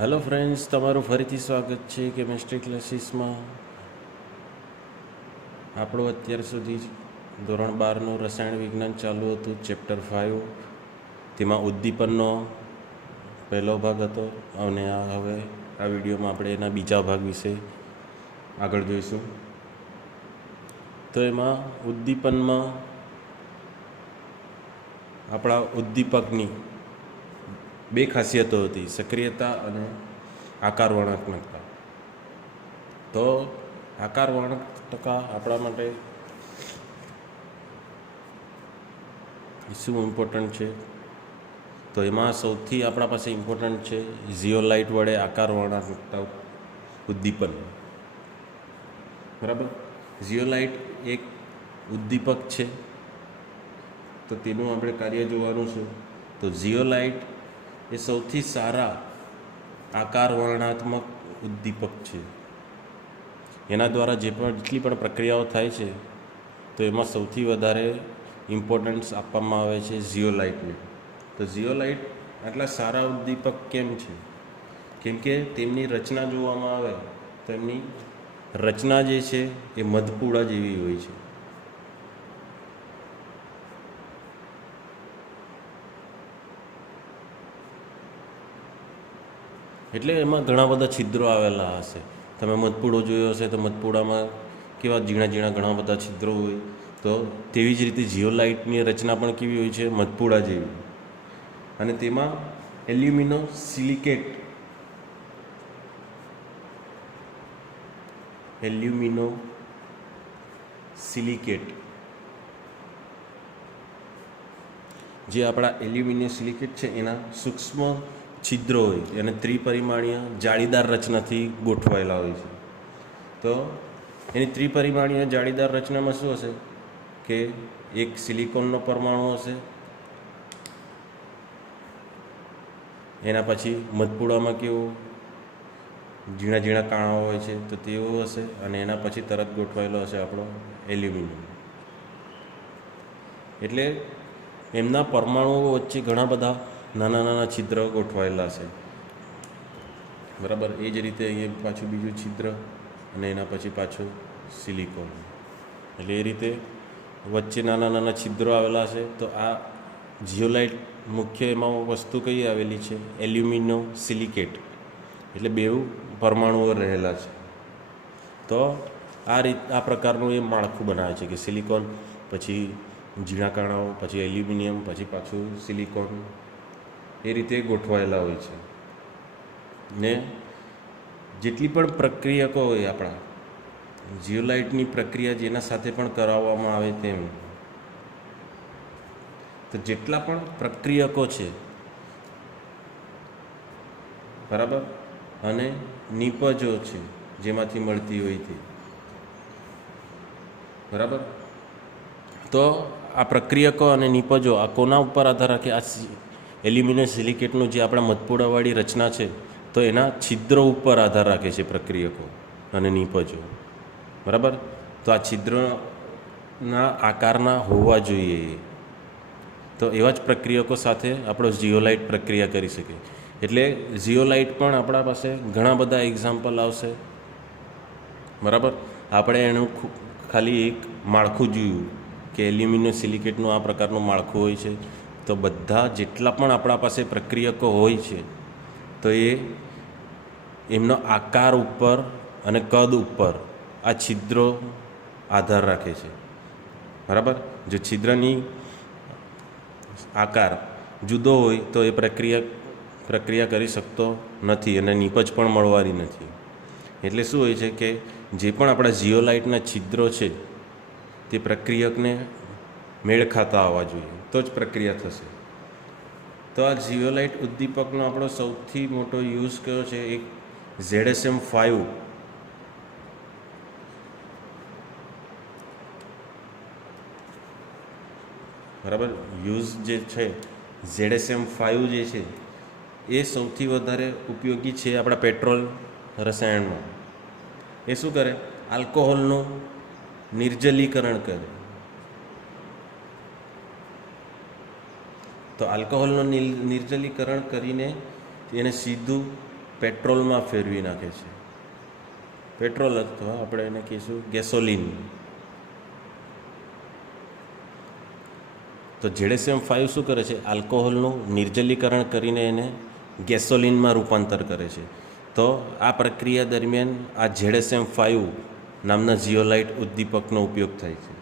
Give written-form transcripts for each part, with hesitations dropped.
Hello friends, તમારું ફરીથી સ્વાગત છે કેમેસ્ટ્રી ક્લાસીસમાં. આપણું અત્યાર સુધી ધોરણ 12નું રસાયણ વિજ્ઞાન ચાલુ હતું, ચેપ્ટર 5. તેમાં ઉદ્દીપનનો પહેલો ભાગ હતો અને હવે આ વિડીયોમાં આપણે એના બીજા ભાગ વિશે આગળ જોઈશું. તો એમાં ઉદ્દીપનમાં આપણા ઉદ્દીપકની બે ખાસિયતો હતી, સક્રિયતા અને આકાર વર્ણનાત્મકતા. તો આકાર વર્ણનાત્મકતા આપણા માટે શું ઇમ્પોર્ટન્ટ છે? તો એમાં સૌથી આપણા પાસે ઇમ્પોર્ટન્ટ છે ઝિયોલાઇટ વડે આકાર વર્ણનાત્મકતા ઉદ્દીપન. બરાબર. ઝિયોલાઇટ એક ઉદ્દીપક છે, તો તેનું આપણે કાર્ય જોવાનું છે. તો ઝિયોલાઇટ એ સૌથી સારા આકાર વર્ણનાત્મક ઉદ્દીપક છે. એના દ્વારા જેટલી પણ પ્રક્રિયાઓ થાય છે, તો એમાં સૌથી વધારે ઇમ્પોર્ટન્સ આપવામાં આવે છે ઝિયોલાઇટને. તો ઝિયોલાઇટ આટલા સારા ઉદ્દીપક કેમ છે? કેમ કે તેમની રચના જોવામાં આવે તો એમની રચના જે છે એ મધપૂડા જેવી હોય છે. એટલે એમાં ઘણા બધા છિદ્રો આવેલા હશે. તમે મધપૂડો જોયો હશે તો મધપૂડામાં કેવા ઝીણા ઝીણા ઘણા બધા છિદ્રો હોય. તો તેવી જ રીતે ઝિયોલાઇટની રચના પણ કેવી હોય છે? મધપૂડા જેવી. અને તેમાં એલ્યુમિનો સિલિકેટ જે આપણા એલ્યુમિનિયમ સિલિકેટ છે એના સૂક્ષ્મ છિદ્રો હોય અને ત્રિપરિમાણીય જાળીદાર રચનાથી ગોઠવાયેલા હોય છે. તો એની ત્રિપરિમાણીય જાળીદાર રચનામાં શું હશે કે એક સિલિકોનનો પરમાણુ હશે, એના પછી મધપૂડામાં કેવું ઝીણા ઝીણા કાણાઓ હોય છે તો તેવો હશે, અને એના પછી તરત ગોઠવાયેલો હશે આપણો એલ્યુમિનિયમ. એટલે એમના પરમાણુઓ વચ્ચે ઘણા બધા નાના નાના છિદ્ર ગોઠવાયેલા છે. બરાબર. એ જ રીતે અહીંયા પાછું બીજું છિદ્ર અને એના પછી પાછું સિલિકોન. એટલે એ રીતે વચ્ચે નાના નાના છિદ્રો આવેલા છે. તો આ ઝિયોલાઇટ મુખ્ય એમાં વસ્તુ કઈ આવેલી છે? એલ્યુમિનો સિલિકેટ. એટલે બેઉ પરમાણુઓ રહેલા છે. તો આ પ્રકારનું એ માળખું બનાવે છે કે સિલિકોન, પછી ઝીણા કાણાઓ, પછી એલ્યુમિનિયમ, પછી પાછું સિલિકોન, એ રીતે ગોઠવાયેલા હોય છે. ને જેટલી પણ પ્રક્રિયકો હોય આપણા ઝિયોલાઇટની પ્રક્રિયા જેના સાથે પણ કરાવવામાં આવે તેમ, તો જેટલા પણ પ્રક્રિયકો છે, બરાબર, અને નિપજો છે જેમાંથી મળતી હોય તે, બરાબર. તો આ પ્રક્રિયકો અને નિપજો આ કોના ઉપર આધાર રાખે? આ એલ્યુમિનિયમ સિલિકેટનું જે આપણા મધપૂડાવાળી રચના છે, તો એના છિદ્રો ઉપર આધાર રાખે છે પ્રક્રિયકો અને નિપજો. બરાબર. તો આ છિદ્રના આકારના હોવા જોઈએ. તો એવા જ પ્રક્રિયકો સાથે આપણો ઝિયોલાઇટ પ્રક્રિયા કરી શકે. એટલે ઝિયોલાઇટ પણ આપણા પાસે ઘણા બધા એક્ઝામ્પલ આવશે. બરાબર. આપણે એનું ખાલી એક માળખું જોયું કે એલ્યુમિનિયમ સિલિકેટનું આ પ્રકારનું માળખું હોય છે. તો બધા જેટલા પણ આપણા પાસે પ્રક્રિયકો હોય છે, તો એમનો આકાર ઉપર અને કદ ઉપર આ છિદ્રો આધાર રાખે છે. બરાબર. જો છિદ્રની આકાર જુદો હોય તો એ પ્રક્રિયા કરી શકતો નથી અને નિપજ પણ મળવાની નથી. એટલે શું હોય છે કે જે પણ આપણા ઝિયોલાઇટના છિદ્રો છે તે પ્રક્રિયકને મેળ ખાતા આવવા જોઈએ, તો જ પ્રક્રિયા થશે. તો આ ઝિયોલાઇટ ઉદ્દીપકનો આપણો સૌથી મોટો યુઝ કયો છે? એક ZSM-5. બરાબર. યુઝ જે છે ZSM-5 જે છે એ સૌથી વધારે ઉપયોગી છે આપણા પેટ્રોલ રસાયણમાં. એ શું કરે? આલ્કોહોલનું નિર્જલીકરણ કરે. તો આલ્કોહોલનું નિર્જલીકરણ કરીને એને સીધું પેટ્રોલમાં ફેરવી નાખે છે. પેટ્રોલ અથવા આપણે એને કહીશું ગેસોલિન. તો ZSM-5 શું કરે છે? આલ્કોહોલનું નિર્જલીકરણ કરીને એને ગેસોલિનમાં રૂપાંતર કરે છે. તો આ પ્રક્રિયા દરમિયાન આ ZSM-5 નામના ઝિયોલાઇટ ઉદ્દીપકનો ઉપયોગ થાય છે.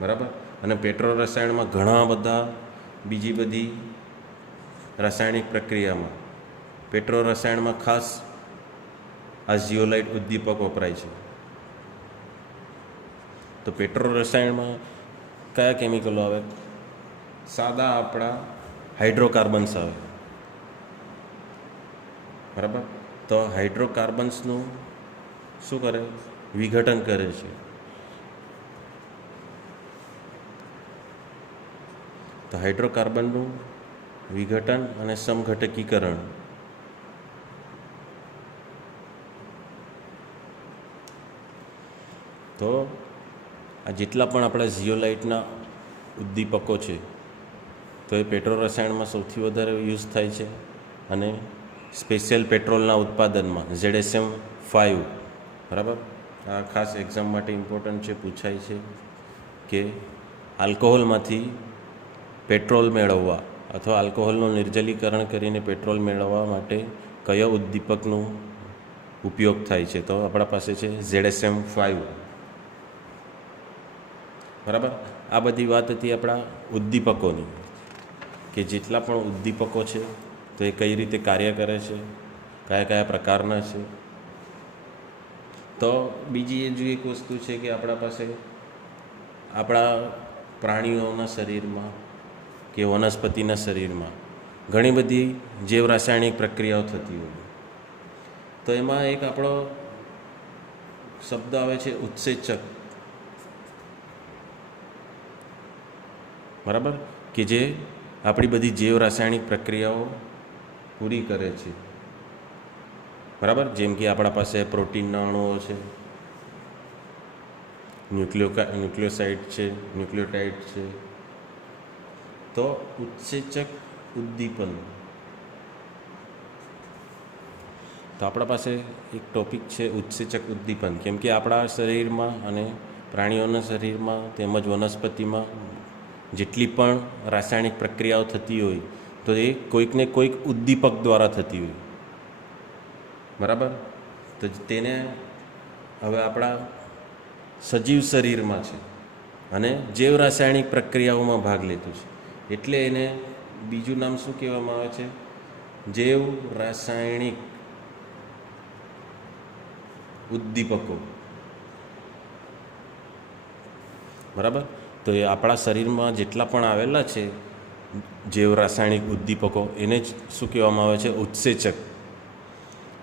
બરાબર. અને પેટ્રોલ રસાયણમાં ઘણા બધા બીજી બધી રાસાયણિક પ્રક્રિયામાં પેટ્રોલ રસાયણમાં ખાસ આ ઝિયોલાઇટ ઉદ્દીપક વપરાય છે. તો પેટ્રોલ રસાયણમાં કયા કેમિકલો આવે? સાદા આપણા હાઇડ્રોકાર્બન્સ આવે. બરાબર. તો હાઇડ્રોકાર્બન્સનું શું કરે? વિઘટન કરે છે. તો હાઇડ્રોકાર્બનનું વિઘટન અને સમઘટકીકરણ. તો આ જેટલા પણ આપણા ઝિયોલાઇટના ઉદ્દીપકો છે તો એ પેટ્રોલ રસાયણમાં સૌથી વધારે યુઝ થાય છે. અને સ્પેશિયલ પેટ્રોલના ઉત્પાદનમાં ZSM-5. બરાબર. આ ખાસ એક્ઝામ માટે ઇમ્પોર્ટન્ટ છે, પૂછાય છે કે આલ્કોહોલમાંથી પેટ્રોલ મેળવવા અથવા આલ્કોહોલનું નિર્જલીકરણ કરીને પેટ્રોલ મેળવવા માટે કયો ઉદ્દીપકનો ઉપયોગ થાય છે? તો આપણા પાસે છે ZSM-5. બરાબર. આ બધી વાત હતી આપણા ઉદ્દીપકોની, કે જેટલા પણ ઉદ્દીપકો છે તો એ કઈ રીતે કાર્ય કરે છે, કયા કયા પ્રકારના છે. તો બીજી હજુ એક વસ્તુ છે કે આપણા પાસે આપણા પ્રાણીઓના શરીરમાં કે વનસ્પતિના શરીરમાં ઘણી બધી જૈવ રાસાયણિક પ્રક્રિયાઓ થતી હોય. તો એમાં એક આપણો શબ્દ આવે છે ઉત્સેચક. બરાબર. કે જે આપણી બધી જૈવ રાસાયણિક પ્રક્રિયાઓ પૂરી કરે છે. બરાબર. જેમ કે આપણા પાસે પ્રોટીનના અણુઓ છે, ન્યુક્લિયોસાઇડ છે, ન્યુક્લિયોટાઇડ છે. તો ઉત્સેચક ઉદ્દીપન. તો આપણા પાસે એક ટોપિક છે ઉત્સેચક ઉદ્દીપન. કેમ કે આપણા શરીરમાં અને પ્રાણીઓના શરીરમાં તેમજ વનસ્પતિમાં જેટલી પણ રાસાયણિક પ્રક્રિયાઓ થતી હોય તો એ કોઈકને કોઈક ઉદ્દીપક દ્વારા થતી હોય. બરાબર. તો તેને હવે આપણા સજીવ શરીરમાં છે અને જૈવ રાસાયણિક પ્રક્રિયાઓમાં ભાગ લેતું છે, એટલે એને બીજું નામ શું કહેવામાં આવે છે? જૈવ રાસાયણિક ઉદ્દીપકો. બરાબર. તો એ આપણા શરીરમાં જેટલા પણ આવેલા છે જૈવ રાસાયણિક ઉદ્દીપકો એને જ શું કહેવામાં આવે છે? ઉત્સેચક.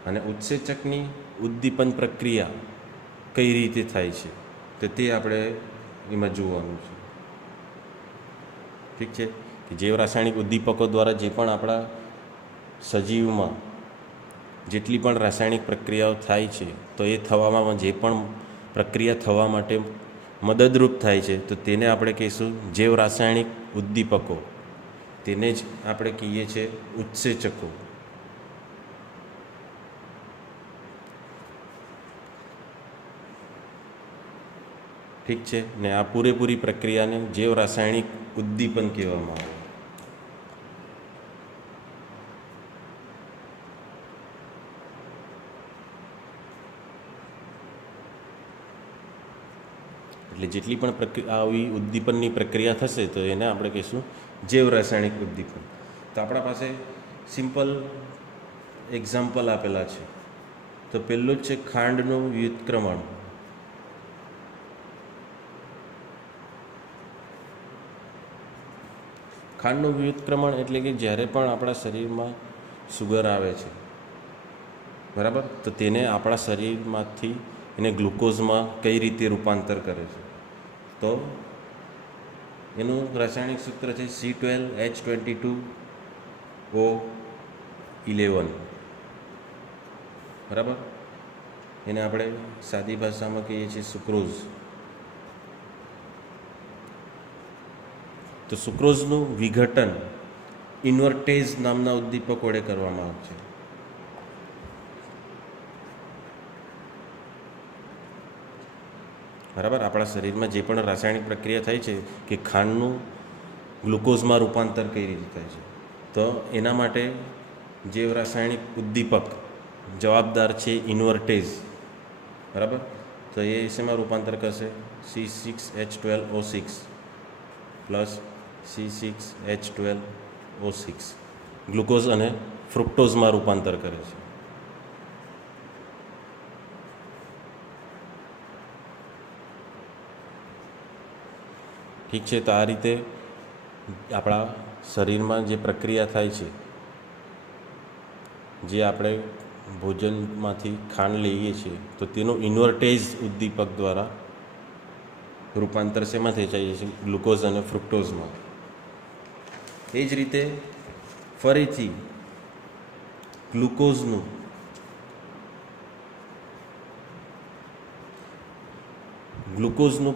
અને ઉત્સેચકની ઉદ્દીપન પ્રક્રિયા કઈ રીતે થાય છે તો તે આપણે એમાં જોવાનું છે. ઠીક છે. કે જૈવ રાસાયણિક ઉદ્દીપકો દ્વારા જે પણ આપણા સજીવમાં જેટલી પણ રાસાયણિક પ્રક્રિયાઓ થાય છે તો એ થવામાં જે પણ પ્રક્રિયા થવા માટે મદદરૂપ થાય છે તો તેને આપણે કહીશું જૈવ રાસાયણિક ઉદ્દીપકો. તેને જ આપણે કહીએ છીએ ઉત્સેચકો. ઠીક છે. ને આ પૂરેપૂરી પ્રક્રિયાને જૈવ રાસાયણિક ઉદ્દીપન કહેવામાં આવે. એટલે જેટલી પણ આવી ઉદ્દીપનની પ્રક્રિયા થશે તો એને આપણે કહીશું જૈવ રાસાયણિક ઉદ્દીપન. તો આપણા પાસે સિમ્પલ એક્ઝામ્પલ આપેલા છે. તો પહેલું જ છે ખાંડનું વ્યુત્ક્રમણ. ખાંડનું વ્યુત્ક્રમણ એટલે કે જ્યારે પણ આપણા શરીરમાં સુગર આવે છે, બરાબર, તો તેને આપણા શરીરમાંથી એને ગ્લુકોઝમાં કઈ રીતે રૂપાંતર કરે છે. તો એનું રાસાયણિક સૂત્ર છે C12H22O11. બરાબર. એને આપણે સાદી ભાષામાં કહીએ છીએ સુક્રોઝ. તો સુક્રોઝનું વિઘટન ઇન્વર્ટેઝ નામના ઉદ્દીપક વડે કરવામાં આવે છે. બરાબર. આપણા શરીરમાં જે પણ રાસાયણિક પ્રક્રિયા થાય છે કે ખાંડનું ગ્લુકોઝમાં રૂપાંતર કઈ રીતે થાય છે, તો એના માટે જે રાસાયણિક ઉદ્દીપક જવાબદાર છે ઇન્વર્ટેઝ, બરાબર, તો એ શેમાં રૂપાંતર કરશે? C6H12O6 પ્લસ C6H12O6 ગ્લુકોઝ અને ફ્રુક્ટોઝમાં રૂપાંતર કરે છે. ઠીક છે. તો આ રીતે આપણા શરીરમાં જે પ્રક્રિયા થાય છે, જે આપણે ભોજનમાંથી ખાંડ લઈએ છીએ તો તેનું ઇન્વર્ટેઝ ઉદ્દીપક દ્વારા રૂપાંતર શેમાં થઈ જાય છે? ગ્લુકોઝ અને ફ્રુક્ટોઝમાં. એ જ રીતે ફરીથી ગ્લુકોઝનું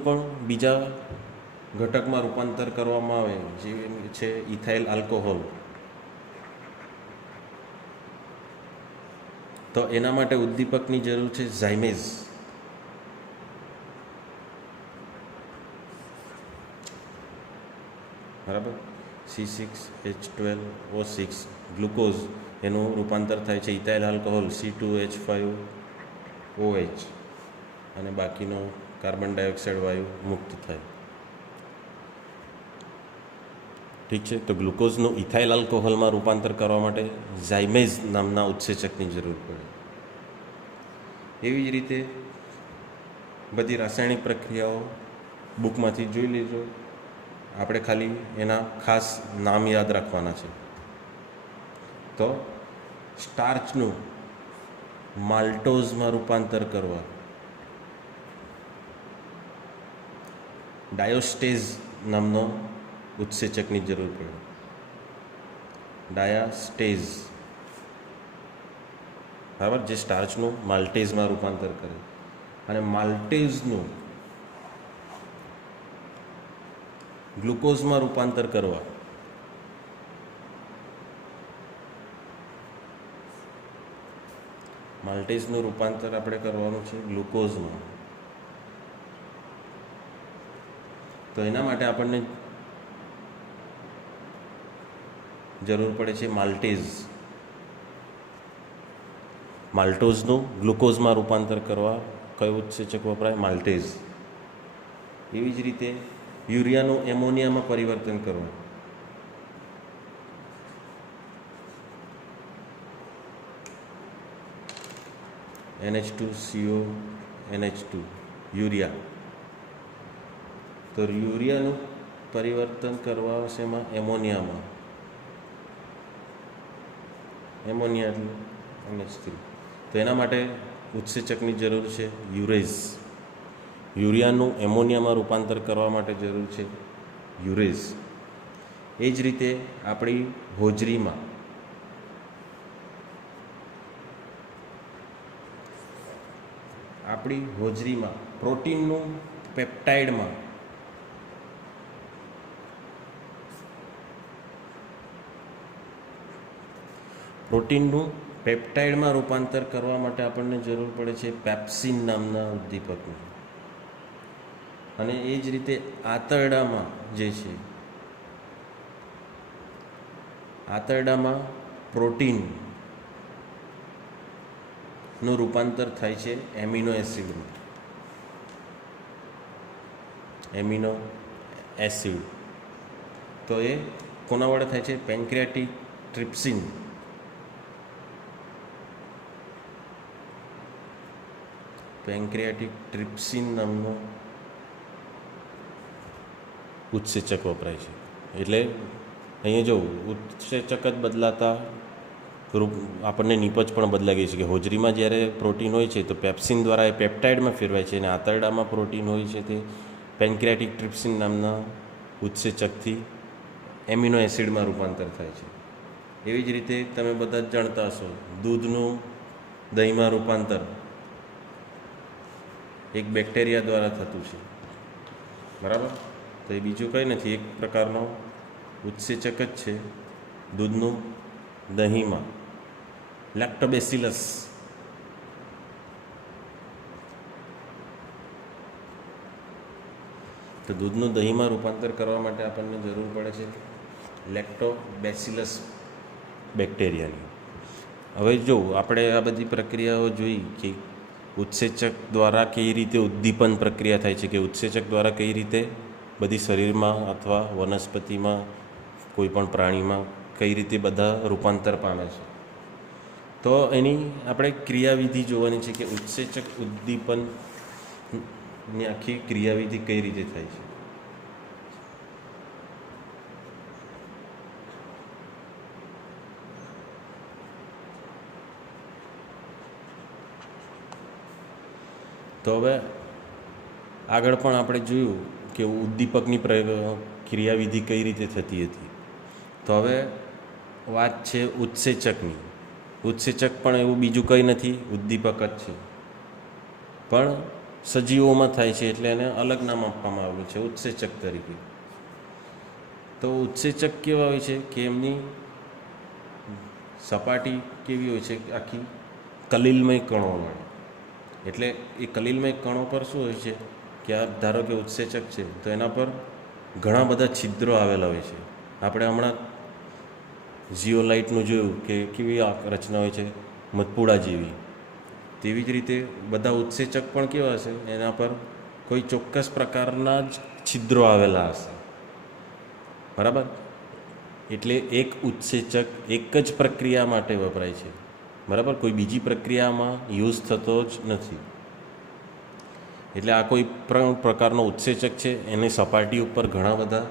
પણ બીજા ઘટકમાં રૂપાંતર કરવામાં આવે, જે છે ઇથાઇલ આલ્કોહોલ. તો એના માટે ઉદ્દીપકની જરૂર છે ઝાયમેઝ. બરાબર. C6H12O6 ગ્લુકોઝ, એનું રૂપાંતર થાય છે ઇથાઇલ આલ્કોહોલ C2H5OH, અને બાકીનો કાર્બન ડાયોક્સાઇડ વાયુ મુક્ત થાય. ઠીક છે. તો ગ્લુકોઝનું ઇથાઇલ આલ્કોહોલમાં રૂપાંતર કરવા માટે ઝાયમેઝ નામના ઉત્સેચકની જરૂર પડે. એવી જ રીતે બધી રાસાયણિક પ્રક્રિયાઓ બુકમાંથી જોઈ લેજો. આપણે ખાલી એના ખાસ નામ યાદ રાખવાના છે. તો સ્ટાર્ચનું માલ્ટોઝમાં રૂપાંતર કરવા ડાયોસ્ટેઝ નામનો ઉત્સેચકની જરૂર પડે. ડાયાસ્ટેઝ, બરાબર, જે સ્ટાર્ચનું માલ્ટેઝમાં રૂપાંતર કરે. અને માલ્ટેઝનું ગ્લુકોઝમાં રૂપાંતર કરવા માલ્ટેઝનું રૂપાંતર આપણે કરવાનું છે ગ્લુકોઝમાં. તો એના માટે આપણને જરૂર પડે છે માલ્ટેઝ. માલ્ટોઝનું ગ્લુકોઝમાં રૂપાંતર કરવા કયું ઉત્સેચક વપરાય? માલ્ટેઝ. એવી જ રીતે યુરિયાનું એમોનિયામાં પરિવર્તન કરવા NH2CO NH2 યુરિયા. તો યુરિયાનું પરિવર્તન કરવા શેમાં? એમોનિયામાં. એમોનિયા એટલે NH3. તો એના માટે ઉત્સેચકની જરૂર છે યુરેઝ. યુરિયાનું એમોનિયામાં રૂપાંતર કરવા માટે જરૂર છે યુરેઝ. એ જ રીતે આપણી હોજરીમાં પ્રોટીનનું પેપ્ટાઇડમાં રૂપાંતર કરવા માટે આપણને જરૂર પડે છે પેપ્સિન નામના ઉદ્દીપકની. અને એ જ રીતે આંતરડામાં જે છે, આંતરડામાં પ્રોટીનનું રૂપાંતર થાય છે એમિનો એસિડ. તો એ કોના વડે થાય છે? પેન્ક્રિયાટિક ટ્રિપ્સિન નામનો ઉત્સેચક વપરાય છે. એટલે અહીંયા જો ઉત્સેચક જ બદલાતા આપણને નિપજ પણ બદલાઈ ગઈ છે કે હોજરીમાં જ્યારે પ્રોટીન હોય છે તો પેપ્સિન દ્વારા એ પેપ્ટાઇડમાં ફેરવાય છે, અને આંતરડામાં પ્રોટીન હોય છે તે પેન્ક્રિયાટિક ટ્રિપ્સિન નામના ઉત્સેચકથી એમિનો એસિડમાં રૂપાંતર થાય છે. એવી જ રીતે તમે બધા જ જાણતા હશો, દૂધનું દહીંમાં રૂપાંતર એક બેક્ટેરિયા દ્વારા થતું છે, બરાબર. તો એ બીજું કંઈ નથી, એક પ્રકારનો ઉત્સેચક જ છે દૂધનું દહીંમાં, લેક્ટોબેસિલસ. તો દૂધનું દહીંમાં રૂપાંતર કરવા માટે આપણને જરૂર પડે છે લેક્ટોબેસિલસ બેક્ટેરિયાની. હવે જો આપણે આ બધી પ્રક્રિયાઓ જોઈ કે ઉત્સેચક દ્વારા કઈ રીતે ઉદ્દીપન પ્રક્રિયા થાય છે, કે ઉત્સેચક દ્વારા કઈ રીતે બધી શરીરમાં અથવા વનસ્પતિમાં કોઈ પણ પ્રાણીમાં કઈ રીતે બધા રૂપાંતર પામે છે, તો એની આપણે ક્રિયાવિધિ જોવાની છે કે ઉત્સેચક ઉદ્દીપનની આખી ક્રિયાવિધિ કઈ રીતે થાય છે. તો હવે આગળ પણ આપણે જોયું કે ઉદ્દીપકની ક્રિયાવિધિ કઈ રીતે થતી હતી. તો હવે વાત છે ઉત્સેચકની. ઉત્સેચક પણ એવું બીજું કંઈ નથી, ઉદ્દીપક જ છે, પણ સજીવોમાં થાય છે એટલે એને અલગ નામ આપવામાં આવેલું છે ઉત્સેચક તરીકે. તો ઉત્સેચક કેવા હોય છે કે એમની સપાટી કેવી હોય છે, આખી કલીલમય કણો મળે. એટલે એ કલીલમય કણો પર શું હોય છે કે આ ધારો કે ઉત્સેચક છે તો એના પર ઘણા બધા છિદ્રો આવેલા હોય છે. આપણે હમણાં ઝીઓલાઇટનું જોયું કે કેવી રચના હોય છે, મધપૂડા જેવી. તેવી જ રીતે બધા ઉત્સેચક પણ કેવા હશે, એના પર કોઈ ચોક્કસ પ્રકારના જ છિદ્રો આવેલા હશે. બરાબર? એટલે એક ઉત્સેચક એક જ પ્રક્રિયા માટે વપરાય છે. બરાબર? કોઈ બીજી પ્રક્રિયામાં યુઝ થતો જ નથી. એટલે આ કોઈ પણ પ્રકારનો ઉત્સેચક છે, એની સપાટી ઉપર ઘણા બધા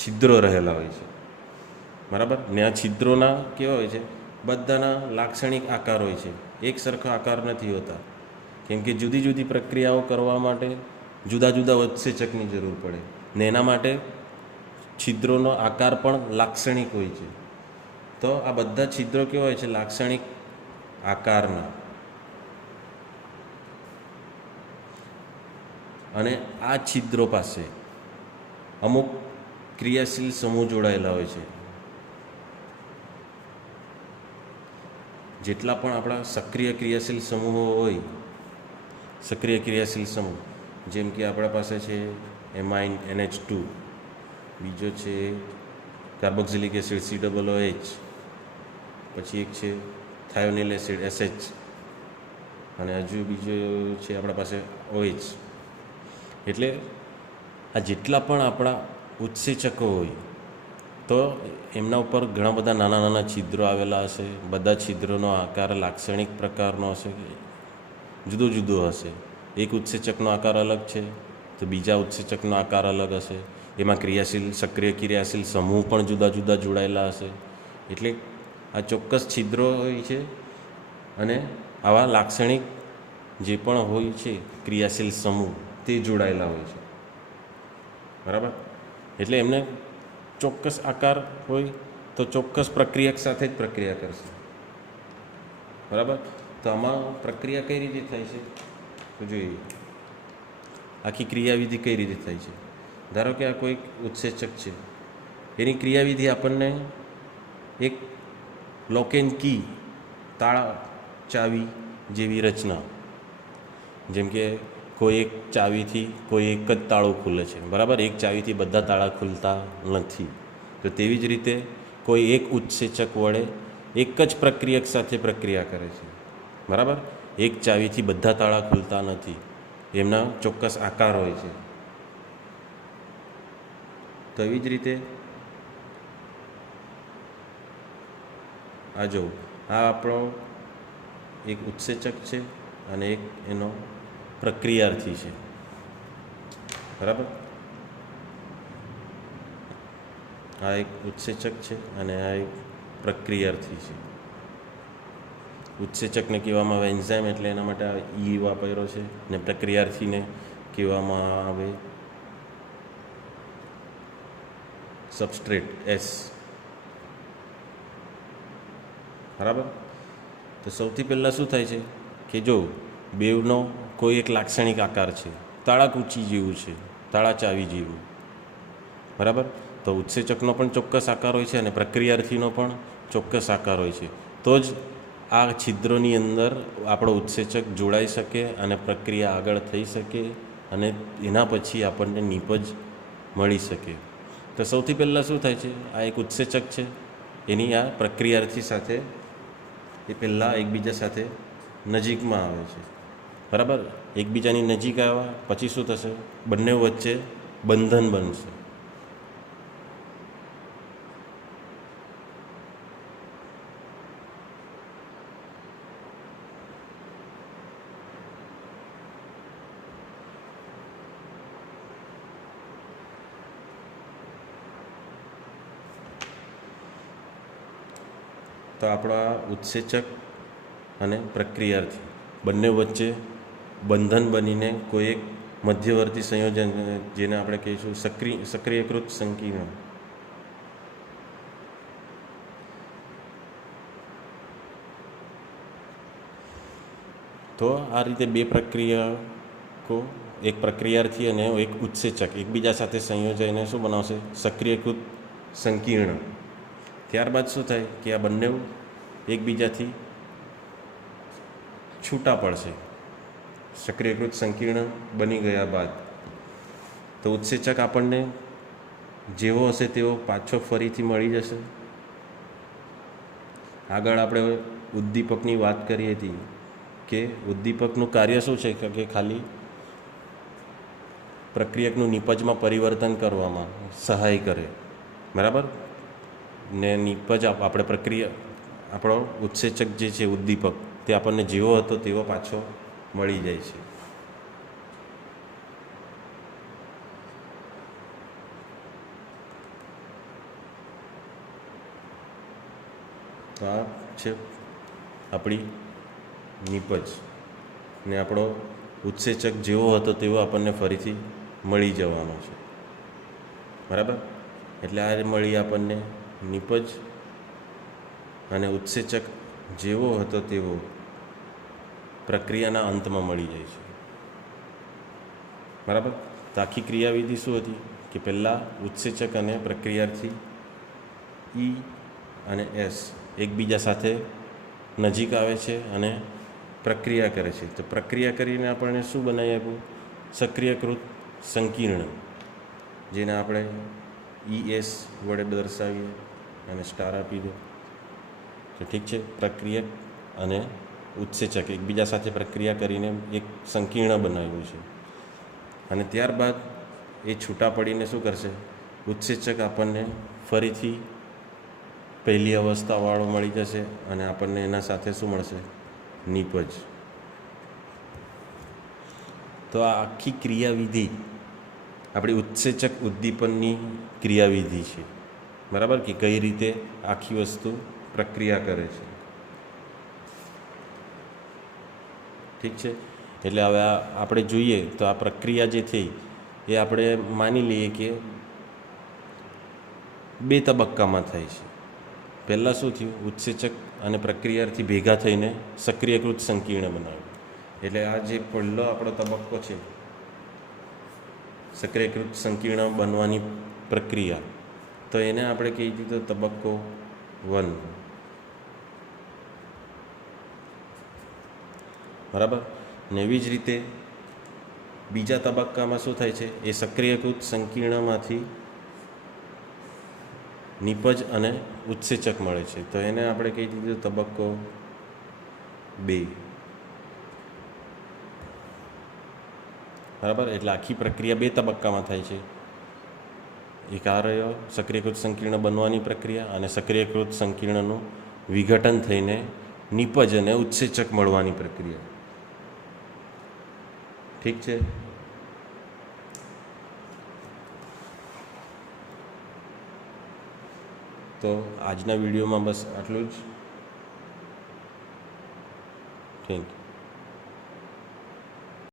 છિદ્રો રહેલા હોય છે. બરાબર? ને આ છિદ્રોના કેવા હોય છે, બધાના લાક્ષણિક આકાર હોય છે, એક સરખા આકાર નથી હોતા. કેમ કે જુદી જુદી પ્રક્રિયાઓ કરવા માટે જુદા જુદા ઉત્સેચકની જરૂર પડે ને એના માટે છિદ્રોનો આકાર પણ લાક્ષણિક હોય છે. તો આ બધા છિદ્રો કેવા હોય છે, લાક્ષણિક આકારના. અને આ છિદ્રો પાસે અમુક ક્રિયાશીલ સમૂહ જોડાયેલા હોય છે. જેટલા પણ આપણા સક્રિય ક્રિયાશીલ સમૂહો હોય, સક્રિય ક્રિયાશીલ સમૂહ જેમ કે આપણા પાસે છે એમાઇન NH2, બીજો છે કાર્બોક્સિલિક એસિડ COOH, પછી એક છે થાયોનિલ એસિડ SH, અને હજુ બીજો છે આપણા પાસે OH. એટલે આ જેટલા પણ આપણા ઉત્સેચકો હોય તો એમના ઉપર ઘણા બધા નાના નાના છિદ્રો આવેલા હશે. બધા છિદ્રોનો આકાર લાક્ષણિક પ્રકારનો હશે, જુદો જુદો હશે. એક ઉત્સેચકનો આકાર અલગ છે તો બીજા ઉત્સેચકનો આકાર અલગ હશે. એમાં ક્રિયાશીલ સક્રિય ક્રિયાશીલ સમૂહ પણ જુદા જુદા જોડાયેલા હશે. એટલે આ ચોક્કસ છિદ્રો હોય છે અને આવા લાક્ષણિક જે પણ હોય છે ક્રિયાશીલ સમૂહ તે જોડાયેલા હોય છે. બરાબર? એટલે એમને ચોક્કસ આકાર હોય તો ચોક્કસ પ્રક્રિયક સાથે જ પ્રક્રિયા કરશે. બરાબર? તો આમાં પ્રક્રિયા કઈ રીતે થાય છે તો જોઈએ, આખી ક્રિયાવિધિ કઈ રીતે થાય છે. ધારો કે આ કોઈક ઉત્સેચક છે, એની ક્રિયાવિધિ આપણને એક લોક એન્ડ કી, તાળા ચાવી જેવી રચના, જેમ કે કોઈ એક ચાવીથી કોઈ એક જ તાળું ખુલે છે. બરાબર? એક ચાવીથી બધા તાળા ખુલતા નથી. તો તેવી જ રીતે કોઈ એક ઉત્સેચક વડે એક જ પ્રક્રિયક સાથે પ્રક્રિયા કરે છે. બરાબર? એક ચાવીથી બધા તાળા ખુલતા નથી, એમના ચોક્કસ આકાર હોય છે. તો એવી જ રીતે આ જો આ આપણો એક ઉત્સેચક છે અને એક એનો પ્રક્રિયાર્થી છે. બરાબર? આ એક ઉત્સેચક છે અને આ એક પ્રક્રિયાર્થી છે. ઉત્સેચકને કહેવામાં આવે એન્ઝાઇમ, એટલે એના માટે આ ઈ વાપર્યો છે, ને પ્રક્રિયાર્થીને કહેવામાં આવે સબસ્ટ્રેટ S. બરાબર? તો સૌથી પહેલાં શું થાય છે કે જો બેવનો કોઈ એક લાક્ષણિક આકાર છે, તાળાકૂંચી જેવું છે, તાળા ચાવી જેવું. બરાબર? તો ઉત્સેચકનો પણ ચોક્કસ આકાર હોય છે અને પ્રક્રિયાર્થીનો પણ ચોક્કસ આકાર હોય છે. તો જ આ છિદ્રોની અંદર આપણો ઉત્સેચક જોડાઈ શકે અને પ્રક્રિયા આગળ થઈ શકે અને એના પછી આપણને નિપજ મળી શકે. તો સૌથી પહેલાં શું થાય છે, આ એક ઉત્સેચક છે, એની આ પ્રક્રિયાર્થી સાથે એ પહેલાં એકબીજા સાથે નજીકમાં આવે છે, બરાબર. એકબીજાની નજીક આવ્યા પછી શું થશે, બંને વચ્ચે બંધન બનશે. તો આપણા ઉત્સેચક અને પ્રક્રિયાર્થી બંને વચ્ચે બંધન બનીને કોઈ એક મધ્યવર્તી સંયોજન, જેને આપણે કહીશું સક્રિયકૃત સંકીર્ણ. તો આ રીતે બે પ્રક્રિયાકો, એક પ્રક્રિયાર્થી અને એક ઉત્સેચક એકબીજા સાથે સંયોજાઈને શું બનાવશે, સક્રિયકૃત સંકીર્ણ. ત્યારબાદ શું થાય કે આ બંને એકબીજાથી છૂટા પડશે. સક્રિયકૃત સંકીર્ણ બની ગયા બાદ તો ઉત્સેચક આપણને જેવો હશે તેવો પાછો ફરીથી મળી જશે. આગળ આપણે ઉદ્દીપકની વાત કરી હતી કે ઉદ્દીપકનું કાર્ય શું છે કે ખાલી પ્રક્રિયકનું નિપજમાં પરિવર્તન કરવામાં સહાય કરે, બરાબર. ને નિપજ આપણે પ્રક્રિયા, આપણો ઉત્સેચક જે છે ઉદ્દીપક, તે આપણને જેવો હતો તેવો પાછો મળી જાય છે. તો આ છે આપણી નિપજ, ને આપણો ઉત્સેચક જેવો હતો તેવો આપણને ફરીથી મળી જવાનો છે, બરાબર. એટલે આ મળી આપણને નિપજ અને ઉત્સેચક જેવો હતો તેવો પ્રક્રિયાના અંતમાં મળી જાય છે, બરાબર. તો આખી ક્રિયાવિધિ શું હતી કે પહેલાં ઉત્સેચક અને પ્રક્રિયાર્થી ઈ અને એસ એકબીજા સાથે નજીક આવે છે અને પ્રક્રિયા કરે છે. તો પ્રક્રિયા કરીને આપણને શું બનાવી આપ્યું, સક્રિયકૃત સંકીર્ણ, જેને આપણે ES વડે દર્શાવીએ અને સ્ટાર આપી દો. તો ઠીક છે, પ્રક્રિયક અને ઉત્સેચક એકબીજા સાથે પ્રક્રિયા કરીને એક સંકીર્ણ બનાવ્યું છે. અને ત્યારબાદ એ છૂટા પડીને શું કરશે, ઉત્સેચક આપણને ફરીથી પહેલી અવસ્થાવાળો મળી જશે અને આપણને એના સાથે શું મળશે, નિપજ. તો આ આખી ક્રિયાવિધિ આપણી ઉત્સેચક ઉદ્દીપનની ક્રિયાવિધિ છે, બરાબર, કે કઈ રીતે આખી વસ્તુ પ્રક્રિયા કરે છે. ઠીક છે. એટલે હવે આપણે જોઈએ તો આ પ્રક્રિયા જે થઈ એ આપણે માની લઈએ કે બે તબક્કામાં થાય છે. પહેલાં શું થયું, ઉત્સેચક અને પ્રક્રિયાથી ભેગા થઈને સક્રિયકૃત સંકીર્ણ બનાવ્યું. એટલે આ જે પહેલો આપણો તબક્કો છે, સક્રિયકૃત સંકીર્ણ બનવાની પ્રક્રિયા, તો એને આપણે કહી દીધો તબક્કો 1, બરાબર. ને એવી જ રીતે બીજા તબક્કામાં શું થાય છે, એ સક્રિયકૃત સંકીર્ણમાંથી નિપજ અને ઉત્સેચક મળે છે, તો એને આપણે કહી દીધું તબક્કો 2, બરાબર. એટલે આખી પ્રક્રિયા બે તબક્કામાં થાય છે. એક આ રહ્યો સક્રિયકૃત સંકીર્ણ બનવાની પ્રક્રિયા, અને સક્રિયકૃત સંકીર્ણનું વિઘટન થઈને નિપજ અને ઉત્સેચક મળવાની પ્રક્રિયા. ઠીક છે. તો આજના વિડીયોમાં બસ આટલું જ. Thank you.